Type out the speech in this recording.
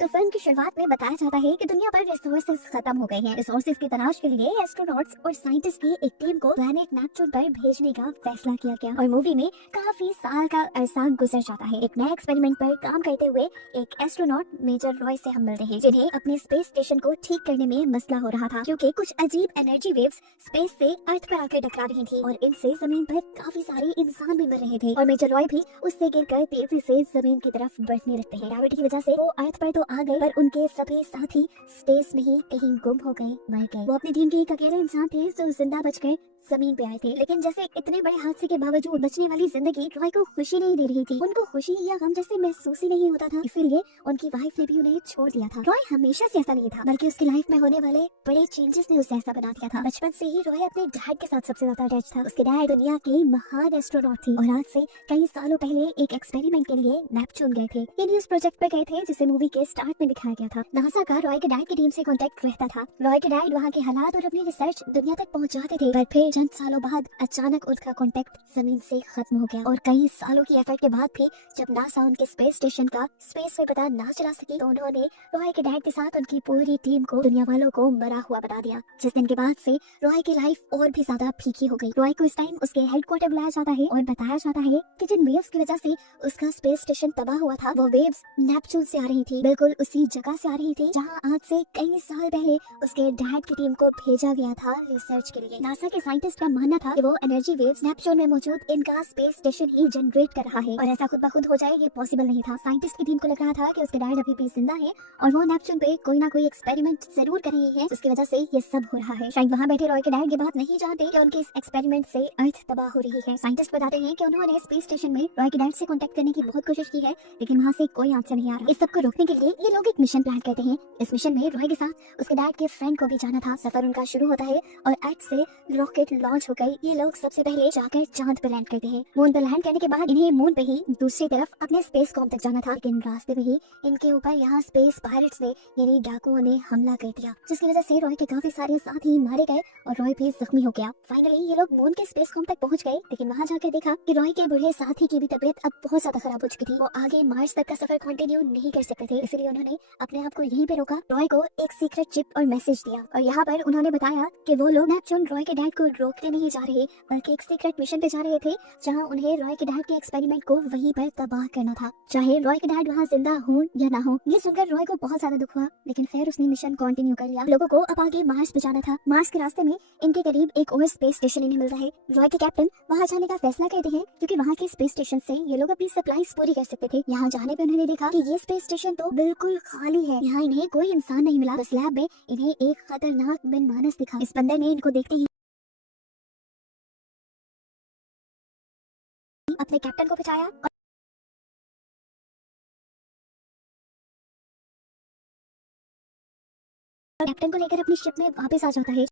तो फिल्म की शुरुआत में बताया जाता है कि दुनिया पर रिसोर्सेज खत्म हो गए हैं। रिसोर्सेज की तलाश के लिए एस्ट्रोनॉट्स और साइंटिस्ट की एक टीम को प्लैनेट नेपच्यून पर भेजने का फैसला किया गया और मूवी में काफी साल का अरसा गुजर जाता है। एक नए एक्सपेरिमेंट पर काम करते हुए एक एस्ट्रोनॉट मेजर रॉय से हम मिलते हैं, जिन्हें अपने स्पेस स्टेशन को ठीक करने में मसला हो रहा था क्योंकि कुछ अजीब एनर्जी वेव्स स्पेस से अर्थ पर आकर टकरा रही थी और इनसे जमीन पर काफी सारे इंसान भी मर रहे थे और मेजर रॉय भी उससे गिरकर तेजी से जमीन की तरफ बढ़ने लगते हैं। ग्रेविटी की वजह से वो अर्थ पर तो आ गए, पर उनके सभी साथी स्पेस में ही कहीं गुम हो गए, मर गए। वो अपनी टीम के एक अकेले इंसान थे जो जिंदा बचकर जमीन पे आए थे, लेकिन जैसे इतने बड़े हादसे के बावजूद बचने वाली जिंदगी रॉय को खुशी नहीं दे रही थी। उनको खुशी या गम जैसे महसूस ही नहीं होता था, इसीलिए उनकी वाइफ ने भी उन्हें छोड़ दिया था। रॉय हमेशा से ऐसा नहीं था, बल्कि उसकी लाइफ में होने वाले बड़े चेंजेस ने उसे ऐसा बना दिया था। बचपन से ही रॉय अपने डैड के साथ सबसे ज्यादा अटैच था। उसके डैड दुनिया के महान एस्ट्रोनॉट थे और आज से कई सालों पहले एक एक्सपेरिमेंट के लिए नेपच्यून गए थे। ये न्यूज प्रोजेक्ट पर गए थे जिसे मूवी के स्टार्ट में दिखाया गया था। नासा का रॉय के डैड की टीम से कांटेक्ट रहता था। रॉय के डैड वहाँ के हालात और अपनी रिसर्च दुनिया तक पहुँचाते थे, पर फिर चंद सालों बाद अचानक उनका कांटेक्ट जमीन से खत्म हो गया और कई सालों की एफर्ट के बाद भी जब नासा उनके स्पेस स्टेशन का स्पेस में पता ना चला सकी, तो उन्होंने रॉय के डैड के साथ उनकी पूरी टीम को दुनिया वालों को मरा हुआ बता दिया। जिस दिन के बाद से रॉय की लाइफ और भी ज्यादा फीकी हो गई। रॉय को इस टाइम उसके हेडक्वार्टर बुलाया जाता है और बताया जाता है कि जिन वेव्स की वजह से उसका स्पेस स्टेशन तबाह हुआ था, वो वेव्स नेपच्यून से आ रही थी, बिल्कुल उसी जगह से आ रही थी जहाँ आज से कई साल पहले उसके डैड की टीम को भेजा गया था रिसर्च के लिए। नासा के साइंटिस्ट का मानना था कि वो एनर्जी वेव्स नेपच्यून में मौजूद इनका स्पेस स्टेशन ही जनरेट कर रहा है और ऐसा खुद ब खुद हो जाए ये पॉसिबल नहीं था। साइंटिस्ट की टीम को लग रहा था कि उसके डैड अभी भी जिंदा है और वो नेपच्यून पे कोई ना कोई एक्सपेरिमेंट जरूर कर रही है, जिसकी वजह से ये सब हो रहा है। शायद वहाँ बैठे रॉय के डैड ये बात नहीं जानते कि उनके इस एक्सपेरिमेंट से अर्थ तबाह हो रही है। साइंटिस्ट बताते हैं कि उन्होंने स्पेस स्टेशन में रॉय के डैड से कांटेक्ट करने की बहुत कोशिश की है, लेकिन वहाँ से कोई आंसर नहीं आ रहा। इस सब को रोकने के लिए ये लोग एक मिशन प्लान करते हैं। इस मिशन में रॉय के साथ उसके डैड के फ्रेंड को भी जाना था। सफर उनका शुरू होता है और अर्थ से रॉकेट लॉन्च होकर ये लोग सबसे पहले जाकर चांद पर लैंड करते हैं। मून पर लैंड करने के बाद इन्हें मून पे ही दूसरी तरफ अपने स्पेस कॉम तक जाना था, लेकिन रास्ते में ही इनके ऊपर यहाँ स्पेस पायरेट्स ने यानी डाकुओं ने हमला कर दिया, जिसकी वजह से रॉय के काफी सारे साथी मारे गए और रॉय भी जख्मी हो गया। फाइनली ये लोग मून के स्पेस कॉम तक पहुंच गए, लेकिन वहां जाकर देखा कि रॉय के बूढ़े साथी की भी तबीयत अब बहुत ज्यादा खराब हो चुकी थी। वो आगे मार्स तक का सफर कंटिन्यू नहीं कर सकते थे, इसलिए उन्होंने अपने आप को यहीं पे रोका। रॉय को एक सीक्रेट चिप और मैसेज दिया और यहाँ पर उन्होंने बताया कि वो लोग नेपच्यून रॉय के डैड को रोकने नहीं जा रहे, बल्कि एक सीक्रेट मिशन पे जा रहे थे जहाँ उन्हें रॉय के डैड के एक्सपेरिमेंट को वहीं पर तबाह करना था, चाहे रॉय के डैड वहाँ जिंदा हो या ना हो। ये सुनकर रॉय को बहुत ज्यादा दुख हुआ, लेकिन फिर उसने मिशन कंटिन्यू कर लिया। लोगों को अब आगे मार्स पे जाना था। मार्स के रास्ते में इनके करीब एक और स्पेस स्टेशन इन्हें मिलता है। रॉय के कैप्टन वहाँ जाने का फैसला करते हैं क्योंकि वहाँ के स्पेस स्टेशन से ये लोग अपनी सप्लाईज पूरी कर सकते थे। यहाँ जाने पे उन्होंने देखा कि ये स्पेस स्टेशन तो बिल्कुल खाली है, यहाँ इन्हें कोई इंसान नहीं मिला। बस लैब में इन्हें एक खतरनाक मनमानस दिखा। इस बंदर ने इनको देखते ही अपने कैप्टन को बचाया और कैप्टन को लेकर अपनी शिप में वापस आ जाता है।